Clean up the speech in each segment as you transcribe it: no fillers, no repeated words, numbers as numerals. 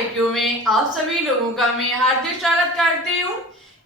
IQ में आप सभी लोगों का मैं हार्दिक स्वागत करती हूँ।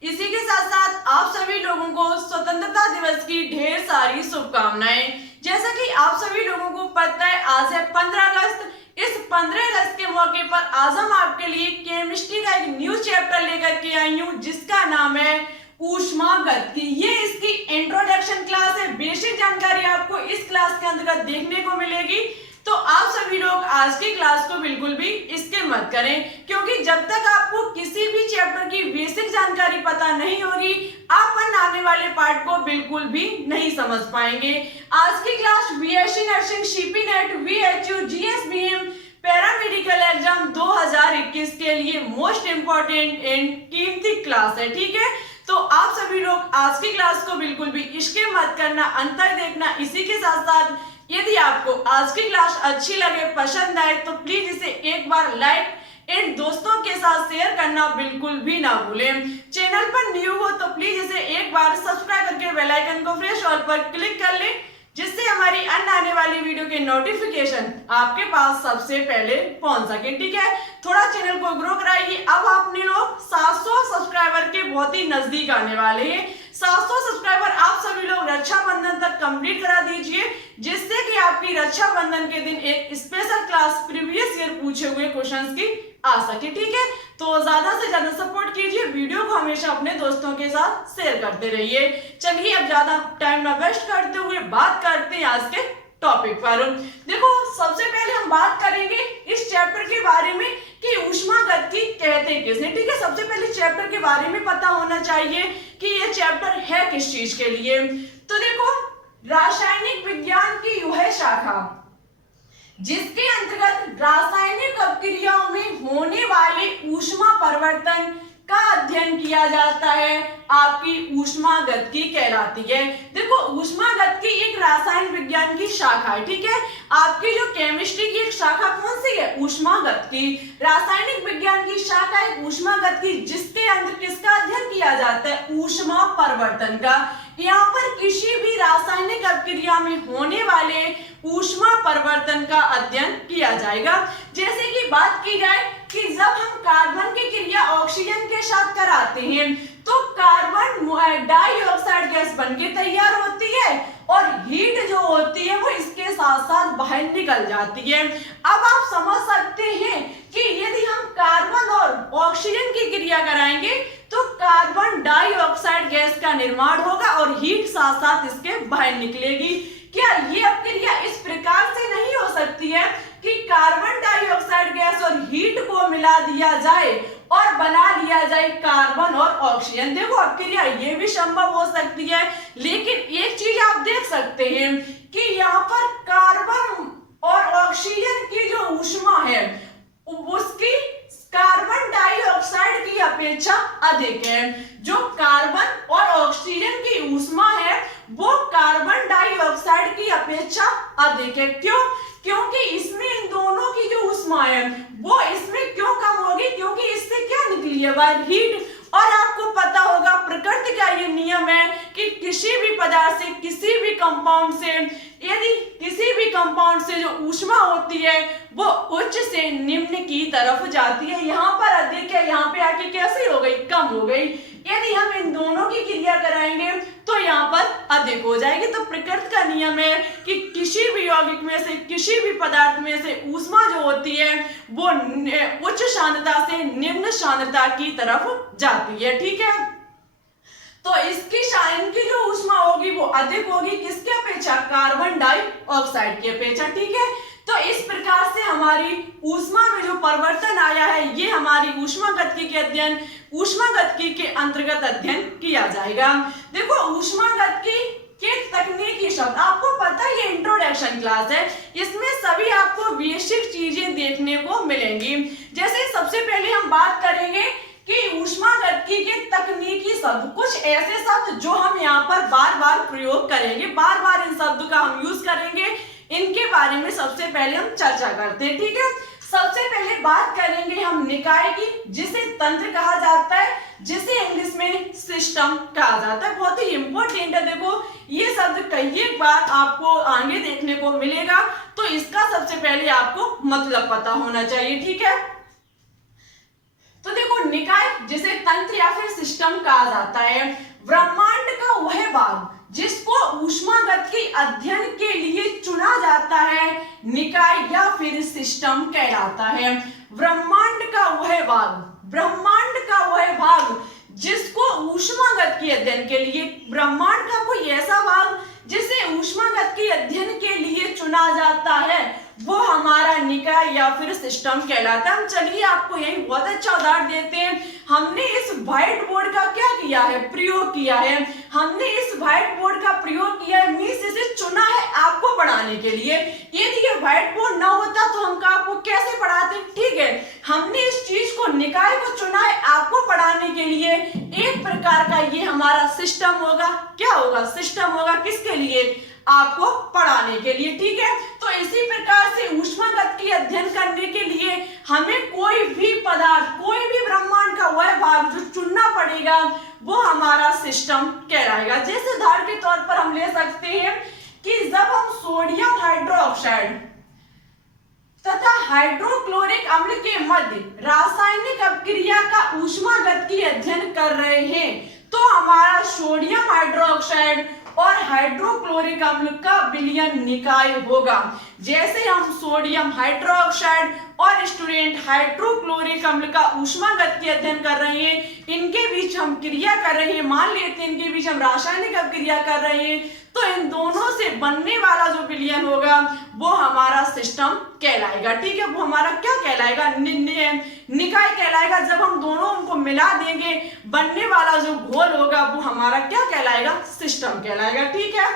इसी के साथ साथ आप सभी लोगों को स्वतंत्रता दिवस की ढेर सारी शुभकामनाएं। जैसा कि आप सभी लोगों को पता है आज है 15 अगस्त। इस 15 अगस्त के मौके पर आज हम आपके लिए केमिस्ट्री का एक न्यू चैप्टर लेकर के आई हूँ जिसका नाम है ऊष्मागतिकी। ये इसकी इंट्रोडक्शन क्लास है। बेसिक जानकारी आपको इस क्लास के अंतर्गत देखने को मिलेगी। तो आप सभी लोग आज की क्लास को बिल्कुल भी स्किप मत करें, क्योंकि जब तक आपको किसी भी चैप्टर की बेसिक जानकारी पता नहीं होगी आप आने वाले पार्ट को बिल्कुल भी नहीं समझ पाएंगे। आज की class BSc nursing, CP net, VHU, GSBM paramedical exam 2021 के लिए मोस्ट इंपॉर्टेंट एंड कीमती क्लास है। ठीक है, तो आप सभी लोग आज की क्लास को बिल्कुल भी स्किप मत करना, अंत तक देखना। इसी के साथ साथ यदि आपको आज की क्लास अच्छी लगे, पसंद आए तो प्लीज इसे एक बार लाइक एंड दोस्तों के साथ शेयर करना बिल्कुल भी ना भूलें। चैनल पर न्यू हो तो प्लीज इसे एक बार सब्सक्राइब करके बेल आइकन को प्रेस ऑल पर क्लिक कर लें, जिससे हमारी अन्य आने वाली वीडियो के नोटिफिकेशन आपके पास सबसे पहले पहुंच सके। ठीक है, थोड़ा चैनल को ग्रो कराइए। अब आपने लोग 700 सब्सक्राइबर के बहुत ही नजदीक आने वाले हैं। 700 सब्सक्राइबर आप सभी लोग रक्षाबंधन तक कंप्लीट करा दीजिए, जिससे कि आपकी रक्षाबंधन के दिन एक स्पेशल क्लास प्रीवियस ईयर पूछे हुए क्वेश्चंस की आ सके। ठीक है, तो ज्यादा से ज्यादा सपोर्ट कीजिए, वीडियो को हमेशा अपने दोस्तों के साथ शेयर करते रहिए। चलिए अब ज्यादा टाइम न वेस्ट करते हुए बात करते हैं आज के टॉपिक पर। देखो, सबसे पहले हम बात करेंगे इस चैप्टर के बारे में कि ऊष्मागतिकी कहते किसे। ठीक है, सबसे पहले चैप्टर के बारे में पता होना चाहिए कि ये चैप्टर है किस चीज के लिए। तो देखो, रासायनिक विज्ञान की वह शाखा जिसके अंतर्गत रासायनिक अपक्रियाओं में होने वाले ऊष्मा परिवर्तन का अध्ययन किया जाता है, आपकी ऊष्मागतिकी कहलाती है। देखो, ऊष्मागतिकी एक रासायन विज्ञान की शाखा है। ठीक है, आपकी जो केमिस्ट्री की एक शाखा कौन सी है? ऊष्मागतिकी। रासायनिक विज्ञान की शाखा है ऊष्मागतिकी, जिसके अंदर किसका अध्ययन किया जाता है? ऊष्मा परिवर्तन का। यहाँ पर किसी भी रासायनिक अपक्रिया में होने वाले ऊष्मा परिवर्तन का अध्ययन किया जाएगा। जैसे कि बात की जाए कि जब हम कार्बन की क्रिया ऑक्सीजन के साथ कराते हैं तो कार्बन डाइऑक्साइड गैस बनके तैयार होती है और हीट जो होती है वो इसके साथ साथ बाहर निकल जाती है। अब आप समझ सकते हैं कि यदि हम कार्बन और ऑक्सीजन की क्रिया कराएंगे तो कार्बन डाइऑक्साइड गैस का निर्माण होगा और हीट साथ साथ इसके बाहर निकलेगी। क्या ये अपक्रिया इस प्रकार से नहीं हो सकती है कि कार्बन डाइऑक्साइड गैस और हीट को मिला दिया जाए और बना लिया जाए कार्बन और ऑक्सीजन? देखो, अपक्रिया ये भी संभव हो सकती है, लेकिन एक चीज आप देख सकते हैं कि यहाँ पर कार्बन और ऑक्सीजन की जो ऊष्मा है उसकी कार्बन डाइऑक्साइड की अपेक्षा अधिक है। जो कार्बन और ऑक्सीजन की ऊष्मा है वो कार्बन डाइऑक्साइड की अपेक्षा अधिक है। क्यों? क्योंकि इसमें इन दोनों की जो ऊष्मा है वो इसमें क्यों कम होगी? क्योंकि इससे क्या निकली है? बाहर हीट। और आपको पता होगा प्रकृति का ये नियम है कि किसी भी पदार्थ से, किसी भी कंपाउंड से, यदि किसी भी कंपाउंड से जो ऊष्मा होती है वो उच्च से निम्न की तरफ जाती है। यहाँ पर अधिक है, यहाँ पे आके कैसी हो गई? कम हो गई। यदि हम इन दोनों की क्रिया कराएंगे तो यहाँ पर अधिक हो जाएगी। तो प्रकृति का नियम है कि किसी भी यौगिक में से, किसी भी पदार्थ में से ऊष्मा जो होती है वो उच्च सांद्रता से निम्न सांद्रता की तरफ जाती है। ठीक है, तो इनकी जो ऊष्मा होगी वो अधिक होगी किसके अपेक्षा? कार्बन डाइऑक्साइड की अपेक्षा। ठीक है, तो इस प्रकार से हमारी ऊष्मा में जो परिवर्तन आया है ये हमारी ऊष्मागतिकी के अंतर्गत अध्ययन किया जाएगा। देखो, ऊष्मागतिकी के तकनीकी शब्द आपको पता है, ये इंट्रोडक्शन क्लास है, इसमें सभी आपको बेसिक चीजें देखने को मिलेंगी। जैसे सबसे पहले हम बात करेंगे कि ऊष्मागतिकी के तकनीकी शब्द, कुछ ऐसे शब्द जो हम यहाँ पर बार बार प्रयोग करेंगे, बार बार इन शब्द का हम यूज करेंगे, इनके बारे में सबसे पहले हम चर्चा करते हैं। ठीक है, सबसे पहले बात करेंगे हम निकाय की, जिसे तंत्र कहा जाता है, जिसे इंग्लिश में सिस्टम कहा जाता है। बहुत ही इंपॉर्टेंट है। देखो, ये शब्द कई बार आपको आगे देखने को मिलेगा, तो इसका सबसे पहले आपको मतलब पता होना चाहिए। ठीक है, जिसे तंत्र या फिर सिस्टम कहा जाता है। ब्रह्मांड का वह भाग जिसको ऊष्मागत के अध्ययन के लिए चुना जाता है निकाय या फिर सिस्टम कहलाता है। ब्रह्मांड का वह भाग जिसको ऊष्मागत के अध्ययन के लिए, ब्रह्मांड का कोई ऐसा भाग जिसे ऊष्मागत के अध्ययन के लिए चुना जाता है वो हमारा निकाय या फिर सिस्टम कहलाता है। हम चलिए आपको यही बहुत अच्छा उदाहरण देते हैं। हमने इस व्हाइट बोर्ड का क्या किया है, प्रयोग किया है। हमने इस व्हाइट बोर्ड का प्रयोग किया है, मीन्स इसे चुना है आपको पढ़ाने के लिए। यदि ये व्हाइट बोर्ड ना होता तो हम आपको कैसे पढ़ाते, ठीक है। हमने इस चीज को, निकाय को चुना है आपको पढ़ाने के लिए। एक प्रकार का ये हमारा सिस्टम होगा। क्या होगा, सिस्टम होगा, किसके लिए, आपको पढ़ाने के लिए, ठीक है। तो इसी प्रकार से ऊष्मागत की अध्ययन करने के लिए हमें कोई भी पदार्थ, कोई भी ब्रह्मांड का वह भाग जो चुनना पड़ेगा वो हमारा सिस्टम कहलाएगा। जैसे उदाहरण के तौर पर हम ले सकते हैं कि जब हम सोडियम हाइड्रोक्साइड तथा हाइड्रोक्लोरिक अम्ल के मध्य रासायनिक अपक्रिया का ऊष्मागत की अध्ययन कर रहे हैं तो हमारा सोडियम हाइड्रोक्साइड और हाइड्रोक्लोरिक अम्ल का विलयन निकाय होगा। जैसे हम सोडियम हाइड्रोक्साइड और स्टूडेंट हाइड्रोक्लोरिक अम्ल का ऊष्मागत के अध्ययन कर रहे हैं, इनके बीच हम क्रिया कर रहे हैं, मान लेते हैं इनके बीच हम रासायनिक अपक्रिया कर रहे हैं, तो इन दोनों से बनने वाला जो विलयन होगा वो हमारा सिस्टम कहलाएगा, ठीक है। वो हमारा क्या कहलाएगा, निकाय कहलाएगा। जब हम दोनों उनको मिला देंगे बनने वाला जो घोल होगा वो हमारा क्या कहलाएगा, सिस्टम कहलाएगा, ठीक है।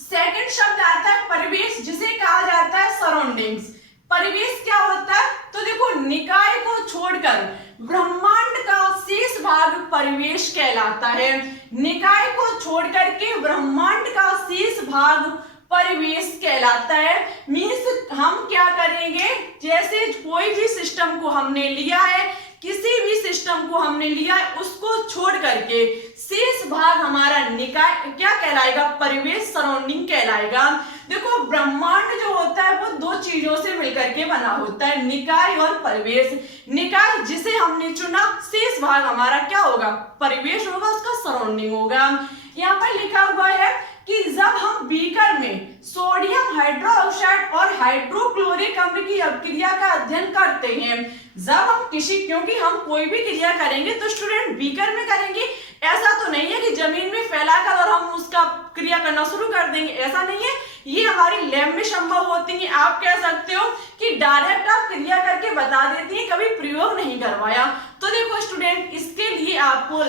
सेकंड शब्द आता है परिवेश, जिसे कहा जाता है सराउंडिंग्स। परिवेश क्या होता है, तो देखो निकाय को छोड़कर ब्रह्मांड का शेष भाग परिवेश कहलाता है। निकाय को छोड़कर के ब्रह्मांड का शेष भाग परिवेश कहलाता है। मीन्स हम क्या करेंगे, जैसे कोई भी सिस्टम को हमने लिया है, किसी भी सिस्टम को हमने लिया है, उसको छोड़ करके शेष भाग हमारा निकाय क्या कहलाएगा, परिवेश, सराउंडिंग कहलाएगा। देखो ब्रह्मांड जो होता है वो दो चीजों से मिलकर के बना होता है, निकाय और परिवेश। निकाय जिसे हमने चुना, शेष भाग हमारा क्या होगा, परिवेश होगा, उसका सराउंडिंग होगा। यहाँ पर लिखा हुआ है कि जब हम बीकर में सोडियम हाइड्रोक्साइड और हाइड्रोक्लोरिक अम्ल की अपक्रिया का अध्ययन करते हैं, जब हम क्योंकि हम कोई भी क्रिया करेंगे तो स्टूडेंट बीकर में करेंगे। ऐसा तो नहीं है कि जमीन में फैलाकर और हम उसका क्रिया करना शुरू कर देंगे, ऐसा नहीं है। ये हमारी लैब में संभव होती है। आप कह सकते हो कि डायरेक्ट आप क्रिया करके बता देती हैं, कभी प्रयोग नहीं करवाया। तो देखो स्टूडेंट, इसके लिए आपको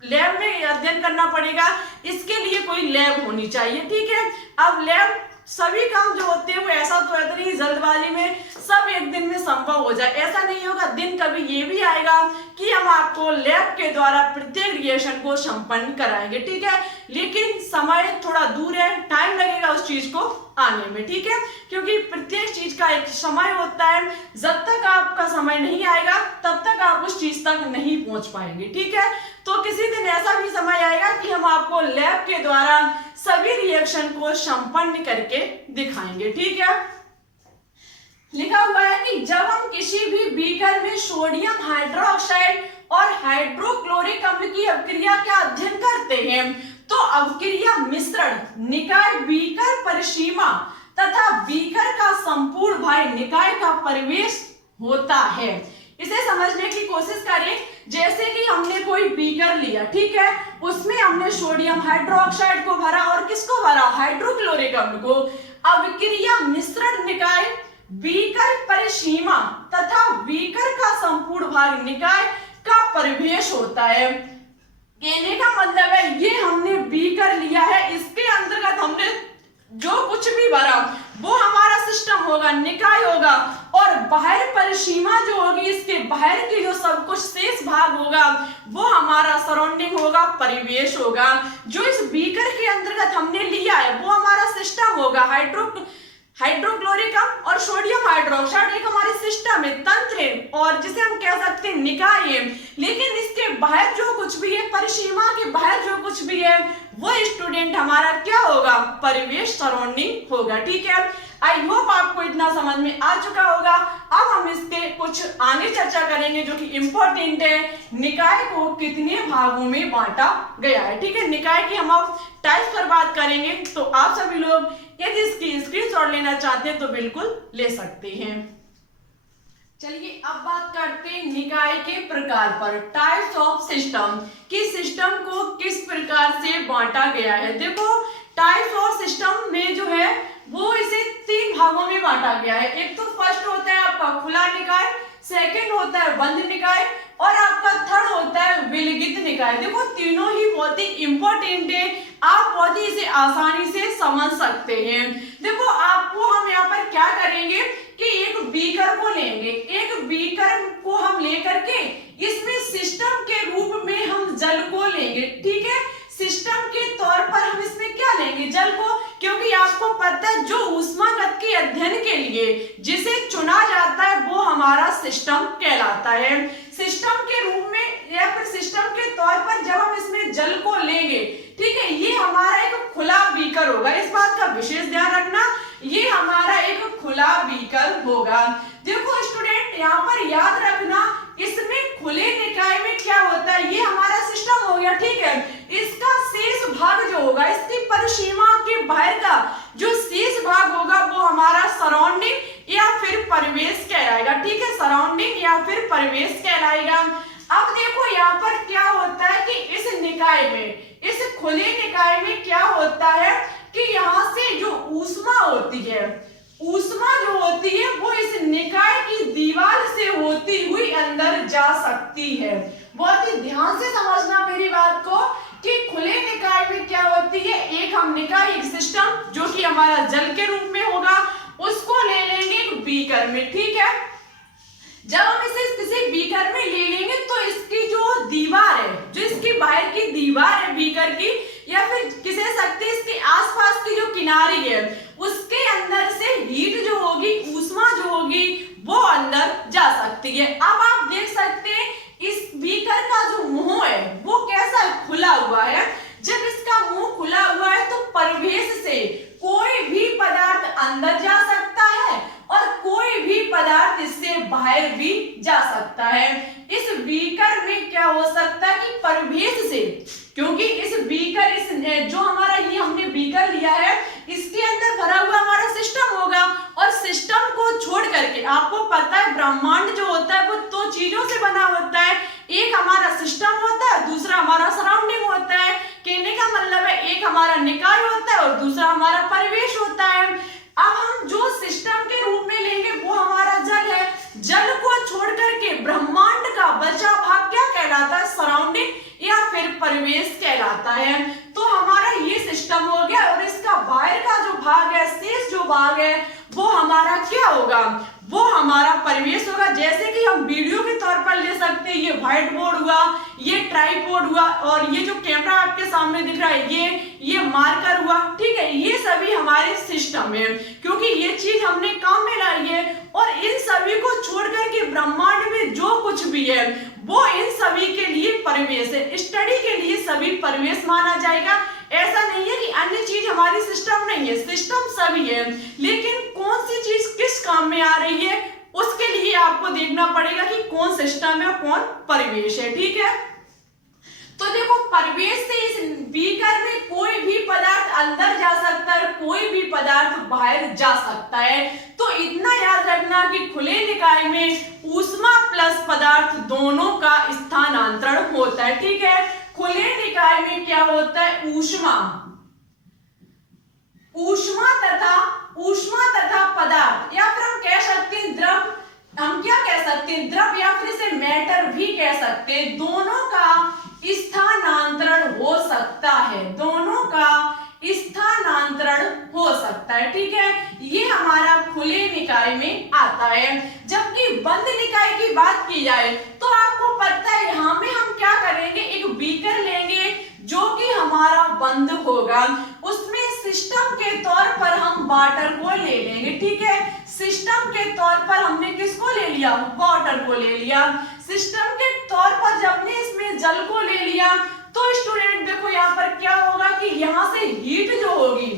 लैब में अध्ययन करना पड़ेगा, इसके लिए कोई लैब होनी चाहिए, ठीक है। अब लैब सभी काम जो होते हैं वो ऐसा तो है नहीं जल्दबाजी में सब एक दिन में संभव हो जाए, ऐसा नहीं होगा। दिन कभी ये भी आएगा कि हम आपको लैब के द्वारा प्रत्येक रिएक्शन को संपन्न कराएंगे, ठीक है। लेकिन समय थोड़ा दूर है, टाइम लगेगा उस चीज को आने में, ठीक है, क्योंकि प्रत्येक चीज का एक समय होता है। जब तक आपका समय नहीं आएगा तब तक आप उस चीज तक नहीं पहुंच पाएंगे, ठीक है। तो किसी दिन ऐसा भी समय आएगा कि हम आपको लैब के द्वारा सभी रिएक्शन को संपन्न करके दिखाएंगे, ठीक है। लिखा हुआ है कि जब हम किसी भी बीकर में सोडियम हाइड्रोक्साइड और हाइड्रोक्लोरिक अम्ल की अपक्रिया का अध्ययन करते हैं तो अपक्रिया मिश्रण निकाय बीकर परिसीमा तथा बीकर का संपूर्ण भाग निकाय का परिवेश होता है। इसे समझने की कोशिश करें। जैसे कि हमने कोई बीकर लिया, ठीक है, उसमें हमने सोडियम हाइड्रोक्साइड को भरा और किसको भरा, हाइड्रोक्लोरिक अम्ल को। अपक्रिया मिश्रण निकाय बीकर परिसीमा तथा बीकर का संपूर्ण भाग निकाय का परिवेश होता है। कहने का मतलब है ये हमने बीकर लिया है, इसके अंतर्गत हमने जो कुछ भी भरा वो हमारा सिस्टम होगा, निकाय होगा, और बाहर परिसीमा जो होगी, इसके बाहर की जो सब कुछ शेष भाग होगा वो हमारा सराउंडिंग होगा, परिवेश होगा। जो इस बीकर के अंतर्गत हमने लिया है वो हमारा सिस्टम होगा, हाइड्रोक्लोरिक अम्ल और सोडियम हाइड्रोक्साइड एक हमारी सिस्टम है, तंत्र है, और जिसे हम कह सकते हैं निकाय है। लेकिन इसके बाहर जो कुछ भी है, परिसीमा के बाहर जो कुछ भी है वो स्टूडेंट हमारा क्या होगा, परिवेश, सराउंडिंग होगा, ठीक है। आई होप आपको इतना समझ में आ चुका होगा। अब हम इसके कुछ आगे चर्चा करेंगे जो कि इम्पोर्टेंट है, निकाय को कितने भागों में बांटा गया है। ठीक है, निकाय की हम अब टाइप्स पर बात करेंगे, तो आप सभी लोग यदि इसकी स्क्रीनशॉट लेना चाहते हैं तो बिल्कुल ले सकते हैं। चलिए अब बात करते हैं निकाय के प्रकार पर, टाइप्स ऑफ सिस्टम, कि सिस्टम को किस प्रकार से बांटा गया है। देखो टाइप्स ऑफ सिस्टम में जो है वो इसे 3 भागों में बांटा गया है। एक तो फर्स्ट होता है आपका खुला निकाय, सेकंड होता है बंद निकाय और आपका थर्ड होता है विलगित निकाय। देखो तीनों ही बहुत ही इंपॉर्टेंट है, आप बहुत ही इसे आसानी से समझ सकते हैं। देखो आपको हम यहाँ पर क्या करेंगे कि एक बीकर को लेंगे, एक बीकर को हम लेकर के इसमें सिस्टम के रूप में हम जल को लेंगे। ठीक है, सिस्टम के तौर पर हम इसमें क्या लेंगे, जल को, क्योंकि आपको पता है जो ऊष्मागत के अध्ययन के लिए जिसे चुना जाता है वो हमारा सिस्टम कहलाता है। सिस्टम के रूप में या फिर सिस्टम के तौर पर जब हम इसमें जल को लेंगे, ठीक है, ये हमारा एक खुला बीकर होगा, इस बात का विशेष ध्यान रखना, ये हमारा एक खुला बीकर होगा। देखो स्टूडेंट यहाँ पर याद रखना, इसमें खुले निकाय में क्या होता है, ये हमारा सिस्टम हो गया। ठीक है, इसका शेष भाग जो होगा, इसकी परिसीमा के बाहर का जो शेष भाग होगा वो हमारा सराउंडिंग या फिर परिवेश कहलाएगा। ठीक है, सराउंडिंग या फिर परिवेश कहलाएगा। अब देखो यहाँ पर क्या होता है कि इस निकाय में, इस खुले निकाय में क्या होता है कि यहाँ से जो ऊष्मा होती है, ऊष्मा जो होती है वो इस निकाय की दीवार से होती हुई अंदर जा सकती है। बहुत ही ध्यान से समझना मेरी बात को कि खुले निकाय में क्या होती है, एक हम निकाय, एक सिस्टम जो कि हमारा जल के रूप में होगा, उसको ले लेंगे एक बीकर में। ठीक है, जब हम इसे किसी बीकर में ले लेंगे तो इसकी जो दीवार है, जो इसकी बाहर की दीवार है बीकर की, या फिर किसे सकते इसके आसपास की जो किनारी है, उसके अंदर से हीट जो होगी, ऊष्मा जो होगी वो अंदर जा सकती है। अब आप देख सकते हैं इस बीकर का जो मुंह है वो कैसा है, खुला हुआ है। जब इसका मुंह खुला हुआ है तो परिवेश से कोई भी पदार्थ अंदर जा सकता है और कोई भी पदार्थ इससे बाहर भी जा सकता है। इस बीकर में क्या हो सकता है कि परिवेश से, क्योंकि इस बीकर, इस जो हमारा ये हमने बीकर लिया है, इसके अंदर भरा हुआ हमारा सिस्टम होगा, और सिस्टम को छोड़ करके आपको पता है ब्रह्मांड जो होता है वो 2 चीजों से बना होता है, एक हमारा सिस्टम होता है, दूसरा हमारा सराउंडिंग होता है। कहने का मतलब है एक हमारा निकाय होता है और दूसरा हमारा परिवेश होता है। अब हम जो सिस्टम के रूप में लेंगे वो हमारा जल है, जल को छोड़ करके ब्रह्मांड का बचा भाग क्या कहलाता है, सराउंडिंग या फिर परिवेश कहलाता है। तो हमारा ये सिस्टम हो गया, और इसका बाहर का जो भाग है, शेष जो भाग है वो हमारा क्या होगा, वो हमारा परिवेश होगा। जैसे कि हम वीडियो के तौर पर ले सकते हैं, ये व्हाइट बोर्ड हुआ, ये ट्राइपॉड हुआ, और ये जो कैमरा आपके सामने दिख रहा है ये मार्कर हुआ। ठीक है, ये सभी हमारे सिस्टम है, क्योंकि ये चीज हमने काम में लाई है, और इन सभी को छोड़ करके ब्रह्मांड में जो कुछ भी है वो इन सभी के लिए परिवेश है, स्टडी के लिए सभी परिवेश माना जाएगा। ऐसा नहीं है कि अन्य चीज हमारी सिस्टम नहीं है, सिस्टम सभी है, लेकिन कौन सी चीज किस काम में आ रही है उसके लिए आपको देखना पड़ेगा कि कौन सिस्टम है, कौन परिवेश है। ठीक है, तो देखो परिवेश से इस बीकर में कोई भी पदार्थ अंदर जा सकता है, कोई भी पदार्थ बाहर जा सकता है। तो इतना याद रखना कि खुले निकाय में ऊष्मा प्लस पदार्थ दोनों का स्थानांतरण होता है। ठीक है, खुले निकाय में क्या होता है, ऊष्मा तथा पदार्थ, या फिर हम कह सकते हैं द्रव, हम क्या कह सकते हैं, द्रव या फिर इसे मैटर भी कह सकते हैं, दोनों का स्थानांतरण हो सकता है, दोनों का स्थानांतरण हो सकता है। ठीक है, ये हमारा खुले निकाय में आता है। जबकि बंद निकाय की बात की जाए तो आपको पता है यहाँ में हम क्या करेंगे, एक बीकर लेंगे जो कि हमारा बंद होगा, उसमें सिस्टम के तौर पर हम वाटर को ले लेंगे। ठीक है, सिस्टम के तौर पर हमने किसको ले लिया, वाटर को ले लिया। सिस्टम के तौर पर जब हमने इसमें जल को ले लिया तो स्टूडेंट देखो यहाँ पर क्या होगा कि यहाँ से हीट जो होगी,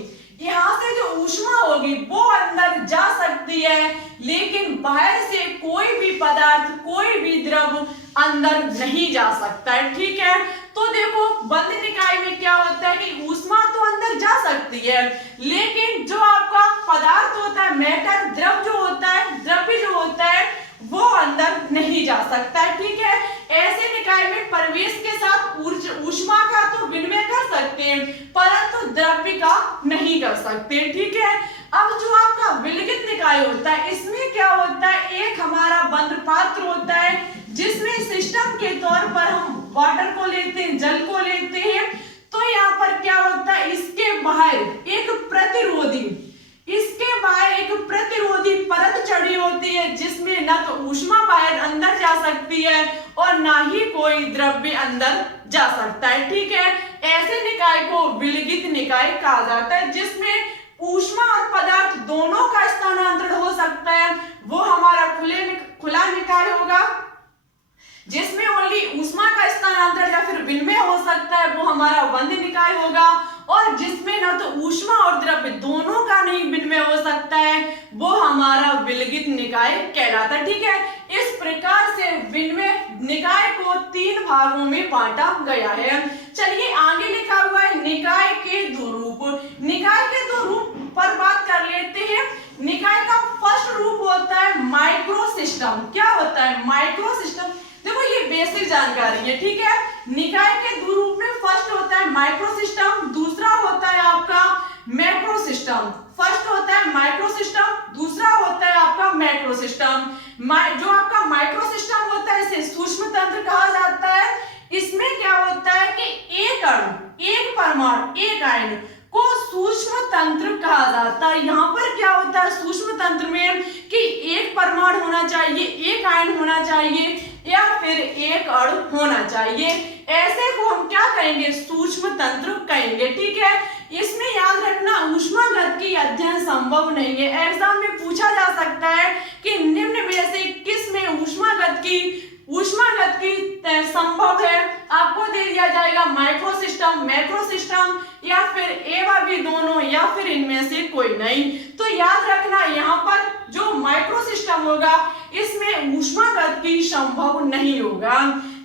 यहाँ से जो ऊष्मा होगी वो अंदर जा सकती है, लेकिन बाहर से कोई भी पदार्थ, कोई भी द्रव अंदर नहीं जा सकता है। ठीक है, तो देखो बंद निकाय में क्या होता है कि ऊष्मा तो अंदर जा सकती है, लेकिन जो आपका पदार्थ होता है, मैटर, द्रव जो होता है, द्रव्य जो होता है, वो अंदर नहीं जा सकता है। ठीक है, ऐसे निकाय में प्रवेश के साथ ऊष्मा का तो विनिमय कर सकते हैं, परंतु द्रव्य का नहीं कर सकते। ठीक है, अब जो आपका विलगित निकाय होता है, इसमें क्या होता है, एक हमारा बंद पात्र होता है जिसमें सिस्टम के तौर पर हम वाटर को लेते हैं, जल को लेते हैं। तो यहाँ पर क्या होता है, इसके बाहर एक प्रतिरोधी परत चढ़ी होती है, जिसमें न तो ऊष्मा बाहर अंदर जा सकती है और ना ही कोई द्रव्य अंदर जा सकता है। ठीक है, ऐसे निकाय को विलगित निकाय कहा जाता है, जिसमें ऊष्मा और पदार्थ दोनों का स्थानांतरण हो सकता है। वो हमारा खुला निकाय होगा, जिसमें ओनली ऊष्मा का स्थानांतरण या फिर विनिमय हो सकता है, वो हमारा बंद निकाय होगा। और जिसमें ना तो ऊष्मा और द्रव्य दोनों का नहीं विनिमय हो सकता है, वो हमारा विलगित निकाय कहलाता है। ठीक है, इस प्रकार से विनिमय निकाय को 3 भागों में बांटा गया है। चलिए आगे लिखा हुआ है निकाय के 2 रूप। निकाय के 2 रूप पर बात कर लेते हैं। निकाय का फर्स्ट रूप होता है माइक्रो सिस्टम। क्या होता है माइक्रो सिस्टम? देखो ये बेसिक जानकारी है। ठीक है, निकाय के 2 रूप में फर्स्ट होता है माइक्रो सिस्टम, दूसरा होता है आपका मैक्रो सिस्टम। फर्स्ट होता है माइक्रो सिस्टम, दूसरा होता है आपका मैक्रो सिस्टम। जो आपका माइक्रो सिस्टम होता है, इसे सूक्ष्म तंत्र कहा जाता है। इसमें क्या होता है कि एक अणु, एक परमाणु, एक आयन को सूक्ष्म तंत्र कहा जाता है। यहाँ पर क्या होता है सूक्ष्म तंत्र में कि एक परमाणु होना चाहिए, एक आयन होना चाहिए या फिर एक अणु होना चाहिए। ऐसे को हम क्या कहेंगे, सूक्ष्म तंत्र कहेंगे। ठीक है, इसमें याद रखना ऊष्मागतिकी अध्ययन संभव नहीं है। एग्जाम में पूछा जा सकता है कि निम्न में से किस में ऊष्मागतिकी संभव है। आपको दे दिया जाएगा माइक्रो सिस्टम, मैक्रो सिस्टम या फिर ए व बी दोनों या फिर इनमें से कोई नहीं। तो याद रखना यहाँ पर जो माइक्रो सिस्टम होगा इसमें ऊष्मागतिकी संभव नहीं होगा।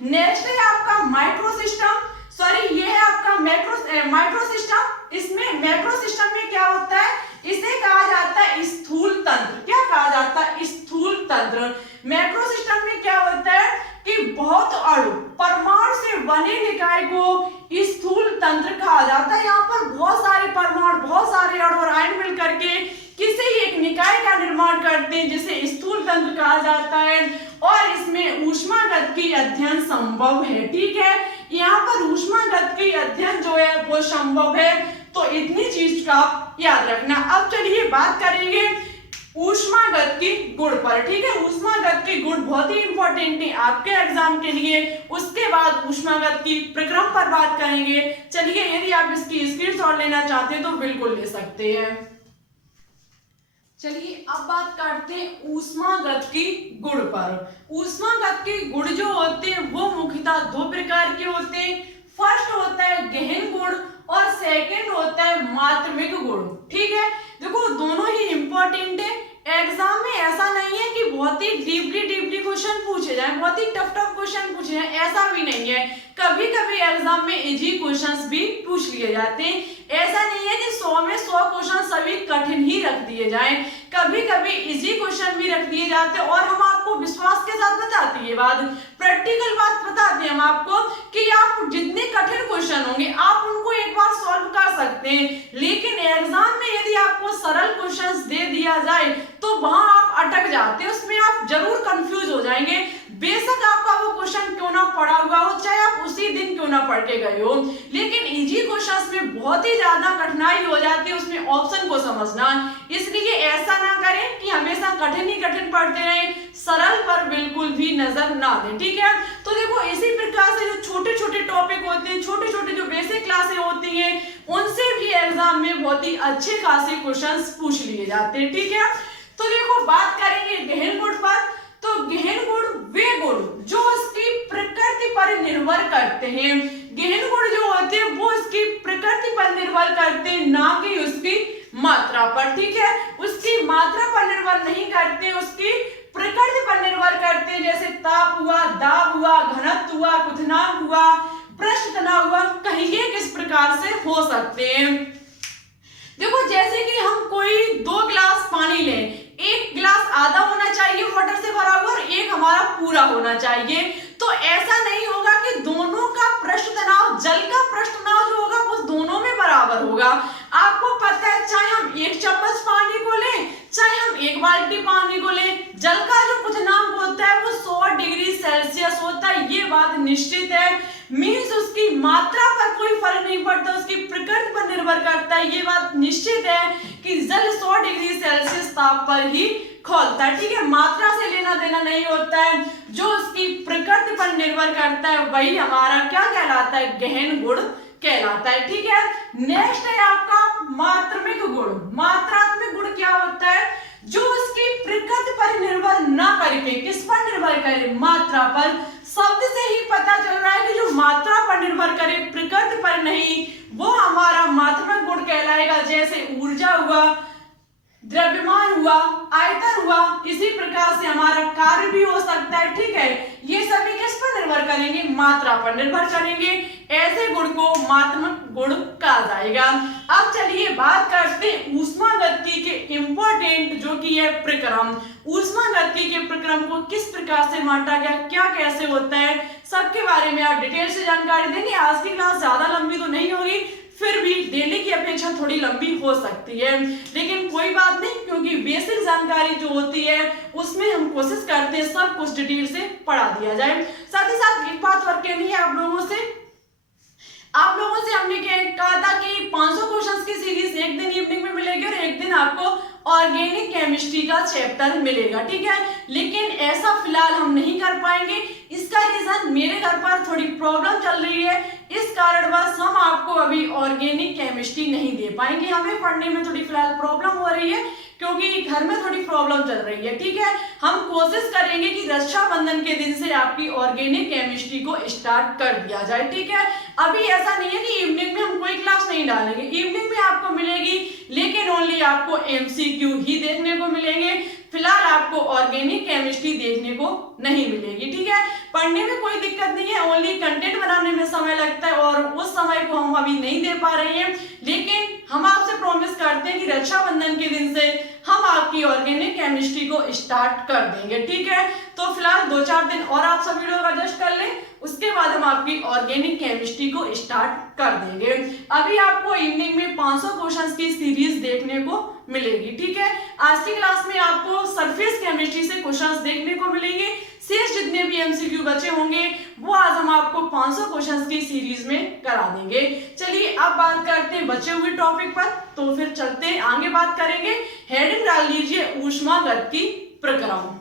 नेक्स्ट है आपका माइक्रो सिस्टम, सॉरी ये है आपका माइक्रो सिस्टम। इसमें मैक्रो सिस्टम में क्या होता है, इसे कहा जाता है स्थूल तंत्र। क्या कहा जाता है, स्थूल तंत्र। मैक्रो सिस्टम में क्या होता है कि बहुत अणु, परमाणु से बने निकाय को स्थूल तंत्र कहा जाता है। यहाँ पर बहुत सारे परमाणु, बहुत सारे अणु और आयन मिलकर के किसी एक निकाय का निर्माण करते हैं, जिसे स्थूल तंत्र कहा जाता है। और इसमें ऊष्मागतिकी अध्ययन संभव है। ठीक है, यहाँ पर ऊष्मागतिकी अध्ययन जो है वो संभव है। तो इतनी चीज का याद रखना। अब चलिए बात करेंगे ऊष्मागतिकी गुण पर। ठीक है, ऊष्मागतिकी गुण बहुत ही इंपॉर्टेंट है आपके एग्जाम के लिए। उसके बाद ऊष्मागतिकी प्रक्रम पर बात करेंगे। चलिए यदि आप इसकी स्क्रीनशॉट लेना चाहते हैं तो बिल्कुल ले सकते हैं। चलिए अब बात करते हैं ऊष्मागतिकी गुण पर। ऊष्मागतिकी गुण जो होते हैं वो मुख्यतः 2 प्रकार के होते हैं। फर्स्ट होता है गहन गुण और सेकंड होता है माध्यमिक गुण। ठीक है, देखो दोनों ही इंपॉर्टेंट है। एग्जाम में ऐसा नहीं है कि बहुत ही डीपली क्वेश्चन पूछे जाए, बहुत ही टफ क्वेश्चन पूछे जाए, ऐसा भी नहीं है। कभी कभी एग्जाम में इजी क्वेश्चंस भी पूछ लिए जाते हैं। ऐसा नहीं है कि 100 में 100 क्वेश्चन सभी कठिन ही रख दिए जाएं। कभी कभी इजी क्वेश्चन भी रख दिए जाते हैं। और हम आपको विश्वास के साथ बताते हैं, ये बात प्रैक्टिकल बात बताते हैं हम आपको कि आप जितने कठिन क्वेश्चन होंगे आप उनको एक बार सॉल्व कर सकते हैं। लेकिन एग्जाम में यदि आपको सरल क्वेश्चंस दे दिया जाए तो वहां आप अटक जाते हैं, उसमें आप जरूर कंफ्यूज हो जाएंगे। बेशक आपका वो क्वेश्चन क्यों ना पढ़ा हुआ हो, चाहे आप उसी दिन क्यों ना पढ़ के गए हो, लेकिन इजी क्वेश्चंस में बहुत ही ज्यादा कठिनाई हो जाती है उसमें ऑप्शन को समझना। इसलिए ऐसा ना करें कि हमेशा कठिन ही कठिन पढ़ते रहें, सरल पर बिल्कुल भी नजर ना दें। ठीक है, तो देखो इसी प्रकार से जो छोटे छोटे टॉपिक होते हैं, छोटे छोटे जो बेसिक क्लासें होती हैं, उनसे भी एग्जाम में बहुत ही अच्छे खासे क्वेश्चंस पूछ लिए जाते हैं। ठीक है, तो देखो बात करेंगे गहन गुण पर। तो गहन गुण वे गुण जो उसकी प्रकृति पर निर्भर करते हैं। गहन गुण जो होते हैं वो उसकी प्रकृति पर निर्भर करते हैं, ना कि उसकी मात्रा पर, ठीक है। उसकी मात्रा पर निर्भर नहीं करते, उसकी प्रकृति पर निर्भर करते हैं, जैसे ताप हुआ, दाब हुआ, घनत्व हुआ, क्वथनांक हुआ, पृष्ठ तनाव हुआ, कहिए किस प्रकार से हो सकते हैं। देखो जैसे कि हम कोई 2 गिलास पानी लें, एक गिलास आधा होना चाहिए वाटर से भरा हुआ और एक हमारा पूरा होना चाहिए, तो ऐसा नहीं होगा कि दोनों का पृष्ठ तनाव, जल का पृष्ठ तनाव जो होगा वो दोनों में बराबर होगा। आपको पता है चाहे हम 1 चम्मच पानी को लें, चाहे हम 1 बाल्टी पानी को लें, जल का जो क्वथनांक होता है वो 100 डिग्री सेल्सियस होता है, ये बात निश्चित है। मीन्स उसकी मात्रा पर कोई फर्क नहीं पड़ता, उसकी प्रकृति पर निर्भर करता है, ये बात निश्चित है कि जल 100 डिग्री सेल्सियस ताप पर ही खौलता है, ठीक है। मात्रा से लेना देना नहीं होता है, जो उसकी प्रकृति पर निर्भर करता है वही हमारा क्या कहलाता है, गहन गुण कहलाता है, ठीक है। नेक्स्ट है आपका मात्रात्मक गुण। मात्रात्मक गुण क्या होता है, जो उसकी प्रकृति पर निर्भर ना करके, किस पर निर्भर करे, मात्रा पर। शब्द से ही पता चल रहा है कि जो मात्रा पर निर्भर करे, प्रकृति पर नहीं, वो हमारा मात्रात्मक गुण कहलाएगा। जैसे ऊर्जा हुआ, द्रव्यमान हुआ, आयतन हुआ, इसी प्रकार से हमारा कार्य भी हो सकता है, ठीक है। ये सभी किस पर निर्भर करेंगे, मात्रा पर निर्भर करेंगे, ऐसे गुण को मात्रात्मक गुण कहा जाएगा। अब चलिए बात करते हैं ऊष्मागतिकी के इंपॉर्टेंट जो कि है प्रक्रम। ऊष्मागतिकी के प्रक्रम को किस प्रकार से बांटा गया, क्या कैसे होता है, सबके बारे में आप डिटेल से जानकारी देंगे। आज की क्लास ज्यादा लंबी तो नहीं होगी, फिर भी डेली की अपेक्षा थोड़ी लंबी हो सकती है, लेकिन कोई बात नहीं, क्योंकि बेसिक जानकारी जो होती है उसमें हम कोशिश करते हैं सब कुछ डिटेल से पढ़ा दिया जाए। साथ ही साथ एक बात और कहनी है आप लोगों से हमने कहा था कि 500 क्वेश्चंस की सीरीज एक दिन इवनिंग में मिलेगी और एक दिन आपको ऑर्गेनिक केमिस्ट्री का चैप्टर मिलेगा, ठीक है। लेकिन ऐसा फिलहाल हम नहीं कर पाएंगे, इसका रीजन मेरे घर पर थोड़ी प्रॉब्लम चल रही है, इस कारणवश हम आपको अभी ऑर्गेनिक केमिस्ट्री नहीं दे पाएंगे। हमें पढ़ने में थोड़ी फिलहाल प्रॉब्लम हो रही है, क्योंकि घर में थोड़ी प्रॉब्लम चल रही है, ठीक है। हम कोशिश करेंगे कि रक्षाबंधन के दिन से आपकी ऑर्गेनिक केमिस्ट्री को स्टार्ट कर दिया जाए, ठीक है। अभी ऐसा नहीं है कि इवनिंग में हम कोई क्लास नहीं डालेंगे, इवनिंग में आपको मिलेगी, लेकिन ओनली आपको MCQ ही देखने को मिलेंगे। फिलहाल आपको ऑर्गेनिक केमिस्ट्री देखने को नहीं मिलेगी, ठीक है। पढ़ने में कोई दिक्कत नहीं है, ओनली कंटेंट बनाने में समय लगता है और उस समय को हम अभी नहीं दे पा रहे हैं, लेकिन हम आपसे प्रॉमिस करते हैं कि रक्षाबंधन के दिन से हम आपकी ऑर्गेनिक केमिस्ट्री को स्टार्ट कर देंगे, ठीक है। तो फिलहाल 2-4 दिन और आप सभी लोग एडजस्ट कर लें, उसके बाद हम आपकी ऑर्गेनिक केमिस्ट्री को स्टार्ट कर देंगे। अभी आपको इवनिंग में 500 क्वेश्चंस की सीरीज देखने को मिलेगी, ठीक है। आज की क्लास में आपको सरफेस केमिस्ट्री से क्वेश्चंस देखने को मिलेंगे, शेष जितने भी MCQ बचे होंगे वो आज हम आपको 500 क्वेश्चंस की सीरीज में करा देंगे। चलिए अब बात करते हैं बचे हुए टॉपिक पर, तो फिर चलते हैं आगे बात करेंगे। हेडिंग डाल लीजिए ऊष्मागतिकी प्रक्रम।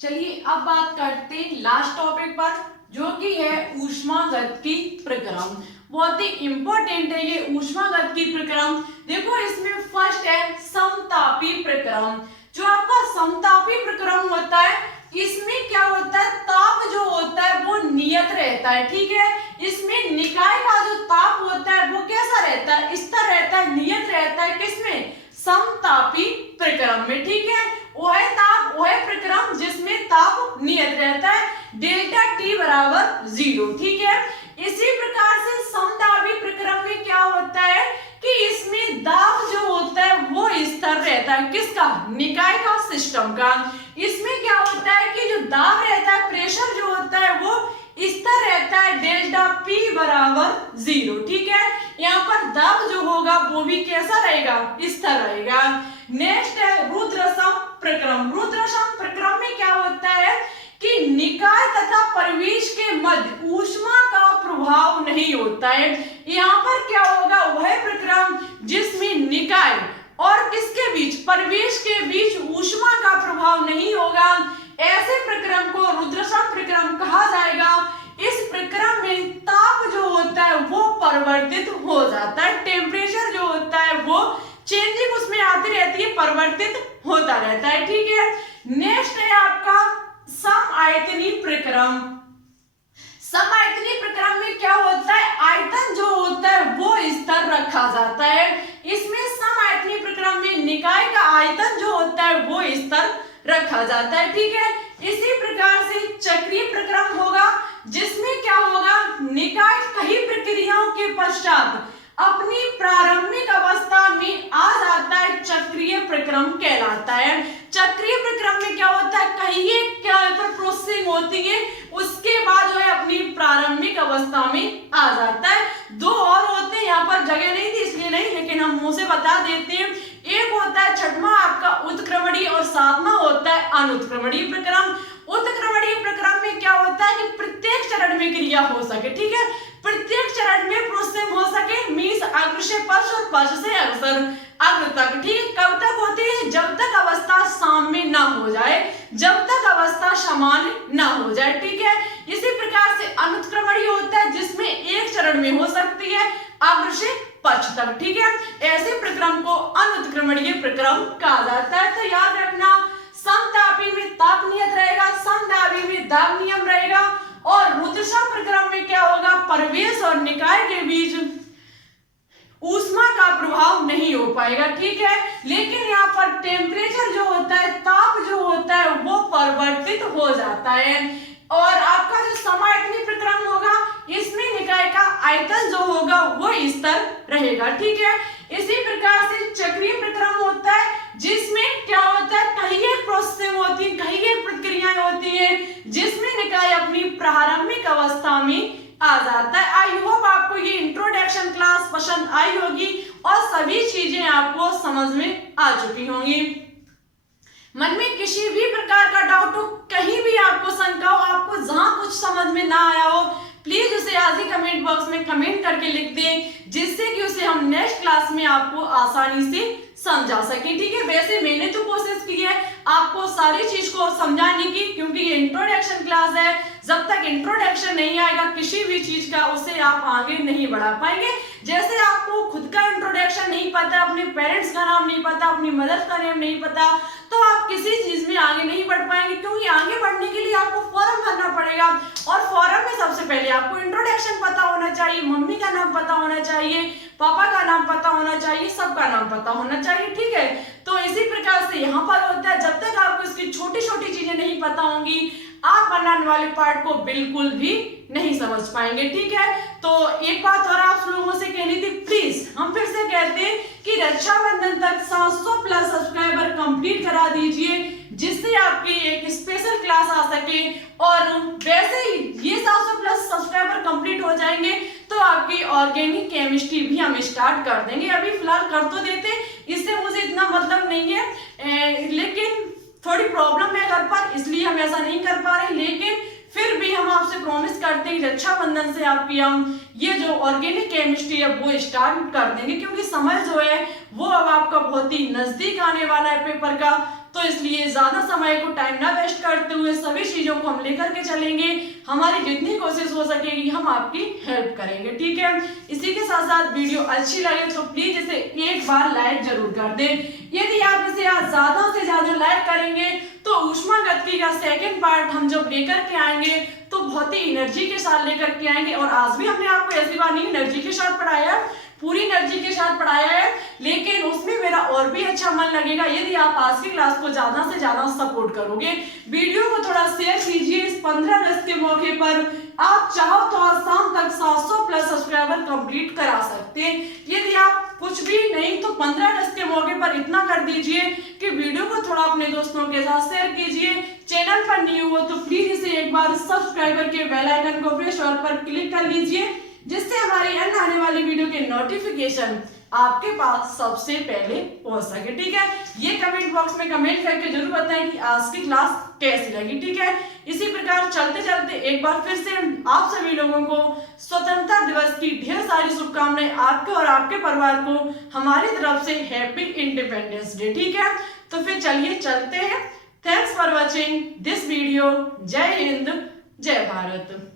चलिए अब बात करते हैं लास्ट टॉपिक पर, जो कि है ऊष्मागतिकी प्रक्रम। बहुत ही इंपॉर्टेंट है ये ऊष्मागतिकी प्रक्रम। देखो इसमें फर्स्ट है समतापी प्रक्रम। जो आपका समतापी प्रक्रम होता है, इसमें क्या होता है, ताप जो होता है वो नियत रहता है, ठीक है। इसमें निकाय का जो ताप होता है वो कैसा रहता है, स्थिर रहता है, नियत रहता है, किसमें, समतापी प्रक्रम में, ठीक है। वह ताप, वह प्रक्रम जिसमें ताप नियत रहता है, डेल्टा T बराबर 0, ठीक है। इसी प्रकार से समतापी प्रक्रम में क्या होता है कि इसमें दाब जो होता है वो स्थिर रहता है, किसका, निकाय का, सिस्टम का। इसमें क्या होता है कि जो दाब रहता है, प्रेशर जो होता है वो स्थिर रहता है, डेल्टा P बराबर 0, ठीक है। यहाँ पर दाब जो होगा वो भी कैसा रहेगा, स्थिर रहेगा। नेक्स्ट है रुद्रसम प्रक्रम। रुद्रसम प्रक्रम में क्या होता है कि निकाय तथा परिवेश के मध्य ऊष्मा का प्रभाव नहीं होता है। यहाँ पर क्या होगा, वह प्रक्रम जिसमें निकाय और किसके बीच, परिवेश के बीच ऊष्मा का प्रभाव नहीं होगा, ऐसे प्रक्रम को रुद्रसम प्रक्रम कहा जाएगा। इस प्रक्रम में ताप जो होता है वो परिवर्तित हो जाता है, टेम्परेचर जो होता है वो चेंजिंग उसमें आती रहती है, परिवर्तित होता रहता है, ठीक है। नेक्स्ट है आपका समआयतनी प्रक्रम। समआयतनी प्रक्रम में क्या होता है, आयतन जो होता है वो स्थिर रखा रखा जाता है। इसमें समआयतनीय प्रक्रम में निकाय का आयतन जो होता है वो स्तर रखा जाता है। ठीक है, इसी प्रकार से चक्रीय प्रक्रम होगा, जिसमें क्या होगा, निकाय कई प्रक्रियाओं के पश्चात अपनी प्रारंभिक अवस्था में आ जाता है, चक्रीय प्रक्रम कहलाता है। चक्रीय प्रक्रम में क्या होता है, कई प्रोसेसिंग होती है, उसके बाद जो है अपनी प्रारंभिक अवस्था में आ जाता है। दो और होते हैं, यहाँ पर जगह नहीं थी इसलिए नहीं, लेकिन हम मुंह से बता देते हैं। एक होता है छठवां आपका उत्क्रमणीय और सातवां होता है अनुत्क्रमणीय प्रक्रम। उत्क्रमणीय प्रक्रम में क्या होता है कि प्रत्येक चरण में क्रिया हो सके। ठीक है, प्रत्येक चरण में प्रोसेसिंग हो सके, मींस अग्र से पश्च और पश्च से अग्रसर अग्र तक। ठीक है, कब तक होती है, जब तक अवस्था साम्य ना हो जाए, जब तक अवस्था समान ना हो जाए। ठीक है, इसी प्रकार से अनुत्क्रमणीय होता है, जिसमें एक चरण में हो सकती है अग्र से पश्च तक। ठीक है, ऐसे प्रक्रम को अनुत्क्रमणीय प्रक्रम कहा जाता है। तो याद रखना, समतापी में ताप नियत रहेगा, समदाबी में दाब नियम रहेगा, और रुद्रशम प्रक्रम में क्या होगा, प्रवेश और निकाय के बीच ऊष्मा का प्रभाव नहीं हो पाएगा। ठीक है, लेकिन यहाँ पर टेम्परेचर जो होता है, ताप जो होता है वो परिवर्तित हो जाता है। और आपका जो समआयतनीय प्रक्रम होगा, इसमें निकाय का आयतन जो होगा वो स्तर रहेगा। ठीक है, इसी प्रकार से चक्रीय प्रक्रम होता है, जिसमें क्या होता है, कई एक प्रोसेसिंग होती है, कई एक प्रक्रियाएं होती है, जिसमें निकाय अपनी प्रारंभिक अवस्था में आ जाता है। आई होप आपको ये इंट्रोडक्शन क्लास पसंद आई होगी और सभी चीजें आपको समझ में आ चुकी होंगी। मन में किसी भी प्रकार का डाउट हो, कहीं भी आपको शंका हो, आपको जहां कुछ समझ में ना आया हो, प्लीज उसे आज ही कमेंट बॉक्स में कमेंट करके लिख दें, जिससे कि उसे हम नेक्स्ट क्लास में आपको आसानी से समझा सके। ठीक है, वैसे मैंने तो कोशिश की है आपको सारी चीज को समझाने की, क्योंकि ये इंट्रोडक्शन क्लास है। जब तक इंट्रोडक्शन नहीं आएगा किसी भी चीज का, उसे आप आगे नहीं बढ़ा पाएंगे। जैसे आपको खुद का इंट्रोडक्शन नहीं पता, अपने पेरेंट्स का नाम नहीं पता, अपनी मदर का नेम नहीं पता, तो आप किसी चीज में आगे नहीं बढ़ पाएंगे, क्योंकि आगे बढ़ने के लिए आपको फॉर्म भरना पड़ेगा। और फॉर्म में सबसे पहले आपको इंट्रोडक्शन पता होना चाहिए, मम्मी का नाम पता होना चाहिए, पापा का नाम पता होना चाहिए, सबका नाम पता होना चाहिए। ठीक है, तो इसी प्रकार से यहाँ पर होता है, जब तक आपको इसकी छोटी छोटी चीजें नहीं पता होंगी, आप बनाने वाले पार्ट को बिल्कुल भी नहीं समझ पाएंगे। ठीक है, तो एक बात और आप लोगों से कहनी थी, प्लीज हम फिर से कहते हैं कि रक्षाबंधन तक 700 प्लस सब्सक्राइबर कंप्लीट करा दीजिए, जिससे आपकी एक स्पेशल क्लास आ सके। और वैसे ही ये 700 प्लस सब्सक्राइबर कंप्लीट हो जाएंगे तो आपकी ऑर्गेनिक केमिस्ट्री भी हम स्टार्ट कर देंगे। अभी फिलहाल कर तो देते, इससे मुझे इतना मतलब नहीं है, लेकिन थोड़ी प्रॉब्लम है घर पर, इसलिए हम ऐसा नहीं कर पा रहे। लेकिन फिर भी हम आपसे प्रॉमिस करते हैं रक्षाबंधन से आपकी हम ये जो ऑर्गेनिक केमिस्ट्री है वो स्टार्ट कर देंगे, क्योंकि समय जो है वो अब आपका बहुत ही नजदीक आने वाला है पेपर का। तो इसलिए ज्यादा समय को टाइम ना वेस्ट करते हुए सभी चीजों को हम लेकर के चलेंगे। हमारी जितनी कोशिश हो सकेगी हम आपकी हेल्प करेंगे। ठीक है, इसी के साथ साथ वीडियो अच्छी लगे तो प्लीज इसे एक बार लाइक जरूर कर दें। यदि आप इसे आज ज्यादा से ज्यादा लाइक करेंगे तो ऊष्मागतिकी का सेकंड पार्ट हम जब लेकर के आएंगे तो बहुत ही एनर्जी के साथ लेकर के आएंगे। और आज भी हमने आपको ऐसी बात नहीं एनर्जी के साथ पढ़ाया, पूरी एनर्जी के साथ पढ़ाया है, लेकिन उसमें मेरा और भी अच्छा मन लगेगा यदि आप आज की क्लास को ज्यादा से ज्यादा सपोर्ट करोगे। वीडियो को थोड़ा शेयर कीजिए। इस 15 अगस्त के मौके पर आप चाहो तो आज शाम तक 700 प्लस सब्सक्राइबर कंप्लीट करा सकते हैं। यदि आप कुछ भी नहीं तो 15 अगस्त के मौके पर इतना कर दीजिए कि वीडियो को थोड़ा अपने दोस्तों के साथ शेयर कीजिए। चैनल पर न्यू हो तो प्लीज इसे एक बार सब्सक्राइबर के बेल आइकन को प्रेस और पर क्लिक कर लीजिए, जिससे हमारी अन्य आने वाली वीडियो के नोटिफिकेशन आपके पास सबसे पहले पहुंच सके। ठीक है, ये कमेंट बॉक्स में कमेंट करके जरूर बताएं कि आज की क्लास कैसी लगी। ठीक है, इसी प्रकार चलते चलते एक बार फिर से आप सभी लोगों को स्वतंत्रता दिवस की ढेर सारी शुभकामनाएं, आपके और आपके परिवार को हमारी तरफ से हैप्पी इंडिपेंडेंस डे। ठीक है, तो फिर चलिए चलते हैं। Thanks for watching this video. जय हिंद, जय भारत।